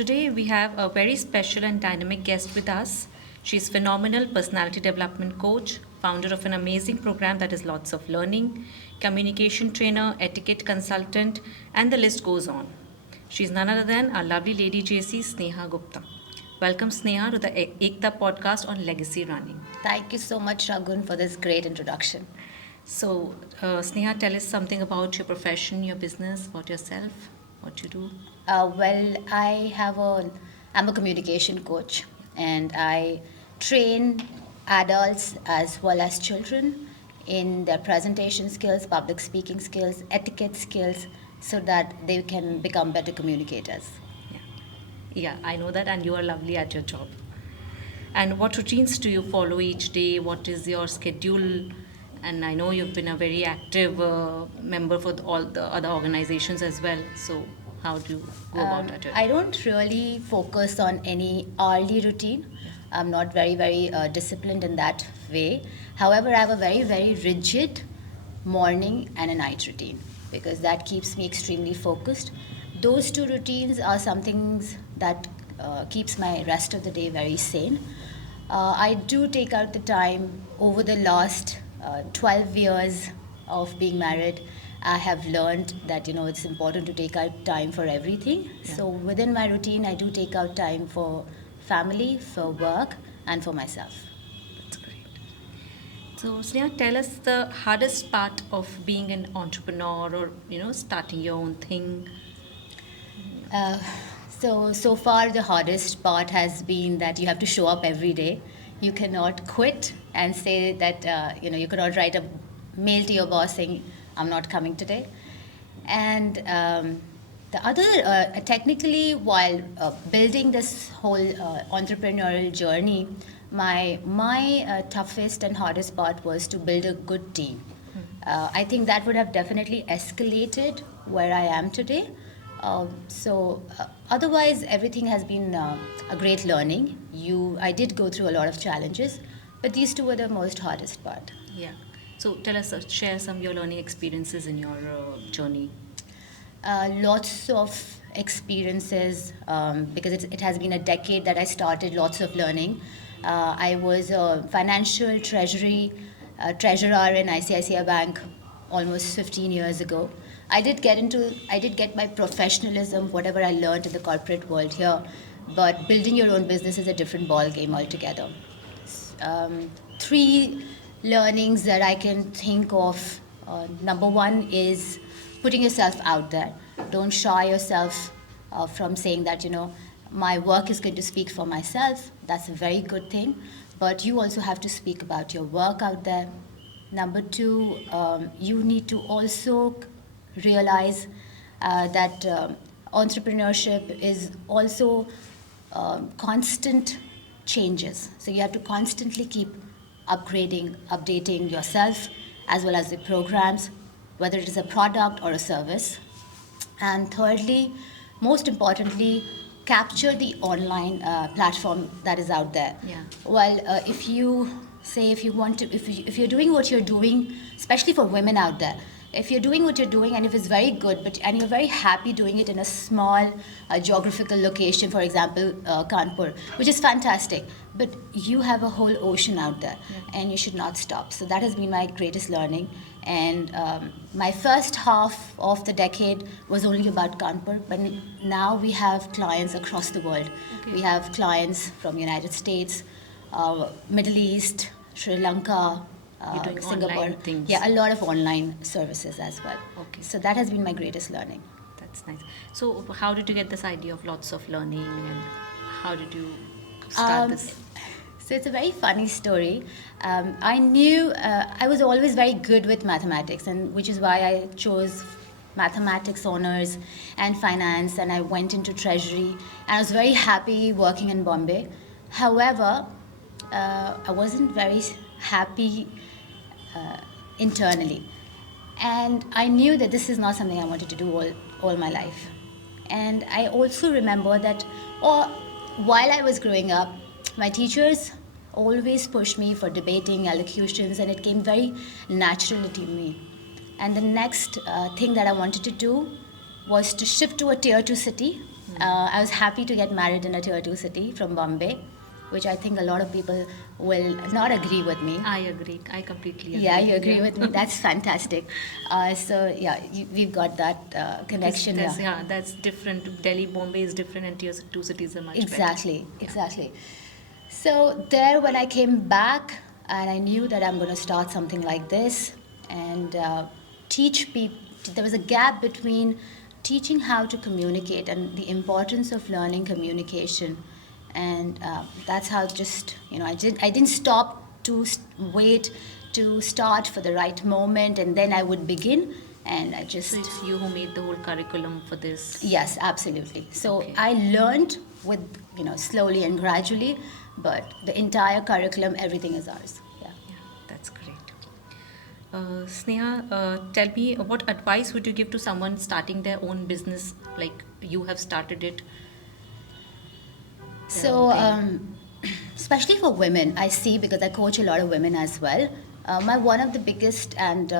Today we have a very special and dynamic guest with us. She's phenomenal personality development coach, founder of an amazing program that is lots of learning, communication trainer, etiquette consultant, and the list goes on. She's none other than our lovely lady JC Sneha Gupta. Welcome Sneha to the Ekta podcast on legacy running. Thank you so much, Shagun, for this great introduction. Sneha, tell us something about your profession, your business, about yourself, what you do. Well, I'm a communication coach, and I train adults as well as children in their presentation skills, public speaking skills, etiquette skills, so that they can become better communicators. Yeah, yeah, I know that, and you are lovely at your job. And what routines do you follow each day? What is your schedule? And I know you've been a very active member for all the other organizations as well. So, how do you go about that? I don't really focus on any hourly routine. I'm not very disciplined in that way. However, I have a very rigid morning and a night routine because that keeps me extremely focused. Those two routines are some things that keeps my rest of the day very sane. I do take out the time over the last 12 years of being married. I have learned that it's important to take out time for everything. Yeah. So within my routine, I do take out time for family, for work, and for myself. That's great. So, Sneha, tell us the hardest part of being an entrepreneur or starting your own thing. Uh, so far the hardest part has been that you have to show up every day. You cannot quit and say that you cannot write a mail to your boss saying I'm not coming today. And the other technically, while building this whole entrepreneurial journey, my toughest and hardest part was to build a good team. I think that would have definitely escalated where I am today. Otherwise, everything has been a great learning. I did go through a lot of challenges, but these two were the most hardest part. Yeah. So, tell us, share some of your learning experiences in your journey. Lots of experiences because it has been a decade that I started lots of learning. I was a financial treasurer in ICICI Bank almost 15 years ago. I did get my professionalism, whatever I learned in the corporate world here, but building your own business is a different ball game altogether. Three learnings that I can think of. Number one is putting yourself out there. Don't shy yourself from saying that my work is going to speak for myself. That's a very good thing, but you also have to speak about your work out there. Number two, you need to also realize that entrepreneurship is also constant changes. So you have to constantly keep upgrading, updating yourself as well as the programs, whether it is a product or a service. And thirdly, most importantly, capture the online platform that is out there. Yeah. Well, if you're doing what you're doing, especially for women out there, if you're doing what you're doing and if it's very good and you're very happy doing it in a small geographical location, for example Kanpur, which is fantastic, but you have a whole ocean out there. Yeah. And you should not stop. So that has been my greatest learning. And my first half of the decade was only about Kanpur, but now we have clients across the world. Okay. We have clients from United States, Middle East, Sri Lanka, You're doing Singapore. online things. Yeah, a lot of online services as well. Okay. So that has been my greatest learning. That's nice. So, how did you get this idea of lots of learning and how did you start this? So it's a very funny story. I knew I was always very good with mathematics, and which is why I chose mathematics honors and finance, and I went into treasury, and I was very happy working in Bombay. However, I wasn't very happy internally, and I knew that this is not something I wanted to do all my life. And I also remember that while I was growing up, my teachers always pushed me for debating, elocutions, and it came very naturally to me. And the next thing that I wanted to do was to shift to a tier 2 city I was happy to get married in a tier 2 city from Bombay, which I think a lot of people will not agree with me. I agree. I completely agree. Yeah, you agree with me. That's fantastic. So yeah, we've got that connection. Yeah, that's different. Delhi, Bombay is different, and tier 2 cities are much Exactly, better. Yeah. exactly. So there, when I came back, and I knew that I'm going to start something like this and teach people. There was a gap between teaching how to communicate and the importance of learning communication, and that's how just I didn't stop to wait to start for the right moment, and then I would begin, and I just. So it's you who made the whole curriculum for this? Yes, absolutely. So Okay. I learned with, slowly and gradually, but the entire curriculum, everything is ours. Yeah. Yeah, that's great. Sneha, tell me, what advice would you give to someone starting their own business, like you have started it? So, Then- especially for women, I see, because I coach a lot of women as well. My one of the biggest and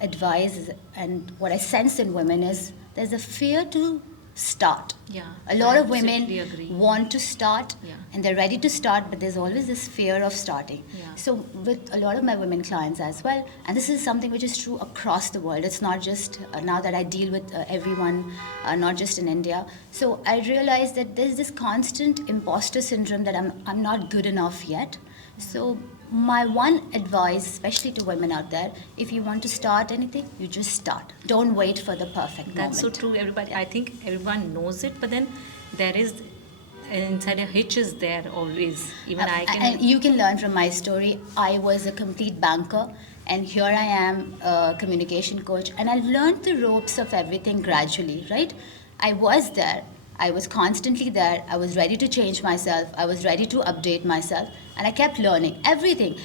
advice and what I sense in women is there's a fear to start. Yeah, A lot I of women absolutely agree. want to start Yeah. and they're ready to start, but there's always this fear of starting. Yeah. So with a lot of my women clients as well, and this is something which is true across the world. It's not just now that I deal with everyone, not just in India. So I realized that there's this constant imposter syndrome that I'm not good enough yet. So my one advice, especially to women out there, if you want to start anything, you just start. Don't wait for the perfect That's moment. so true. Everybody, I think everyone knows it, but then there is inside a hitch is there always. Even I can. And you can learn from my story. I was a complete banker, and here I am, a communication coach, and I learned the ropes of everything gradually, right? I was there. I was constantly there. I was ready to change myself. I was ready to update myself, and I kept learning everything.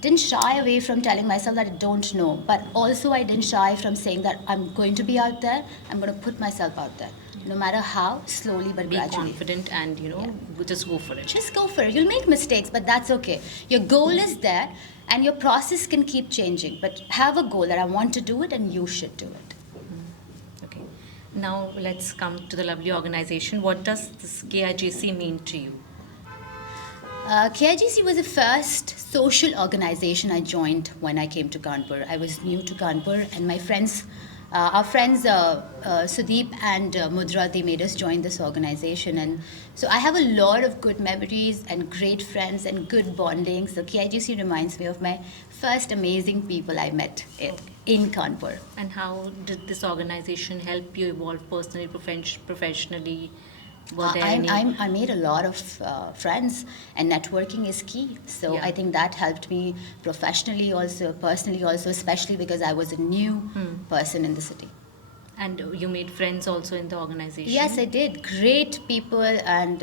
Didn't shy away from telling myself that I don't know, but also I didn't shy from saying that I'm going to be out there. I'm going to put myself out there, no matter how, slowly but be gradually. confident and just go for it. Just go for it. You'll make mistakes, but that's okay. Your goal is there, and your process can keep changing. But have a goal that I want to do it, and you should do it. Okay. Now let's come to the lovely organization. What does this KIGC mean to you? KIGC was the first social organization I joined when I came to Kanpur. I was new to Kanpur, and my friends, our friends Sudeep and Mudra, they made us join this organization. And so I have a lot of good memories and great friends and good bonding. So KIGC reminds me of my first amazing people I met in Kanpur. And how did this organization help you evolve personally, professionally? Were there any? I made a lot of friends, and networking is key. So Yeah. I think that helped me professionally also, personally also, especially because I was a new person in the city. And you made friends also in the organization? Yes, I did. Great people, and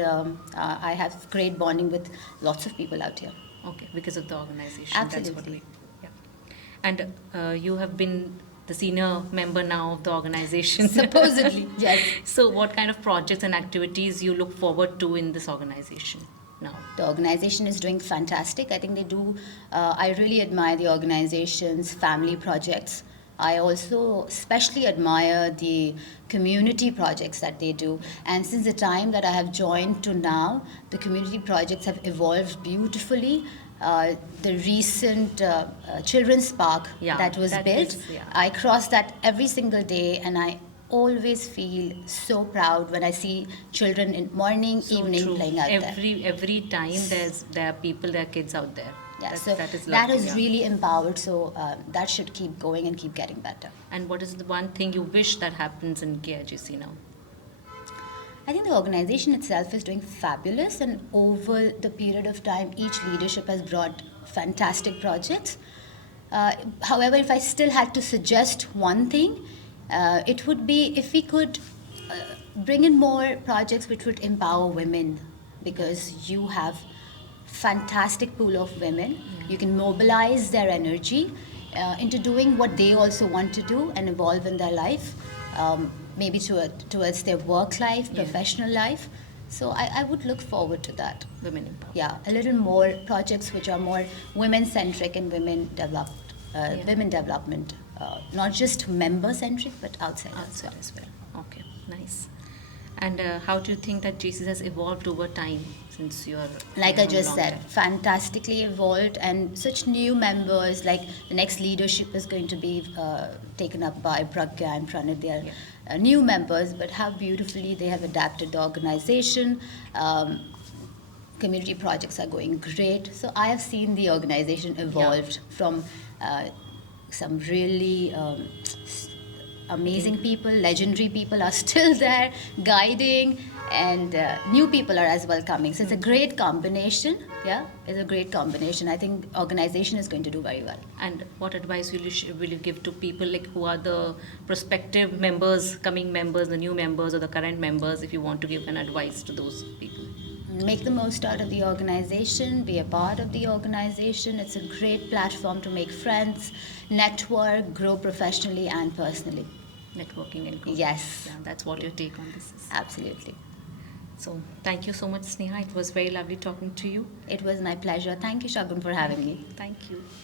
I have great bonding with lots of people out here. Okay, because of the organization. That's what Absolutely. yeah. And you have been the senior member now of the organization. Supposedly, yes. So, what kind of projects and activities you look forward to in this organization now? The organization is doing fantastic. I think they do. I really admire the organization's family projects. I also especially admire the community projects that they do. And since the time that I have joined to now, the community projects have evolved beautifully. The recent children's park Yeah, that was that built, is- yeah. I cross that every single day, and I always feel so proud when I see children in morning, So evening true. playing out there. Every time there are people, there are kids out there. Yeah, That- so that is that lovely, is yeah. really empowered. So that should keep going and keep getting better. And what is the one thing you wish that happens in KIGC now? I think the organization itself is doing fabulous, and over the period of time, each leadership has brought fantastic projects. However, if I still had to suggest one thing, it would be if we could bring in more projects which would empower women, because you have fantastic pool of women. You can mobilize their energy into doing what they also want to do and evolve in their life, maybe towards their work life, Yeah. professional life. So I would look forward to that. Women empowerment. Yeah, a little more projects which are more women-centric and women development, not just member-centric, but outside as Outside well. as well. Okay, nice. And how do you think that JCs has evolved over time since you're Like I just long said, time? fantastically evolved, and such new members. Like the next leadership is going to be taken up by Pragya and Pranit. They are Yeah. new members, but how beautifully they have adapted the organization. Community projects are going great. So I have seen the organization evolved from some really amazing people, legendary people are still there guiding, and new people are as well coming. So it's a great combination. Yeah, it's a great combination. I think organization is going to do very well. And what advice will you give to people like who are the prospective members, coming members, the new members, or the current members? If you want to give an advice to those people. Make the most out of the organization, be a part of the organization. It's a great platform to make friends, network, grow professionally and personally. Networking and growth. Yes. Yeah, that's what your take on this is. Absolutely. So thank you so much, Sneha. It was very lovely talking to you. It was my pleasure. Thank you, Shagun, for having me. Thank you.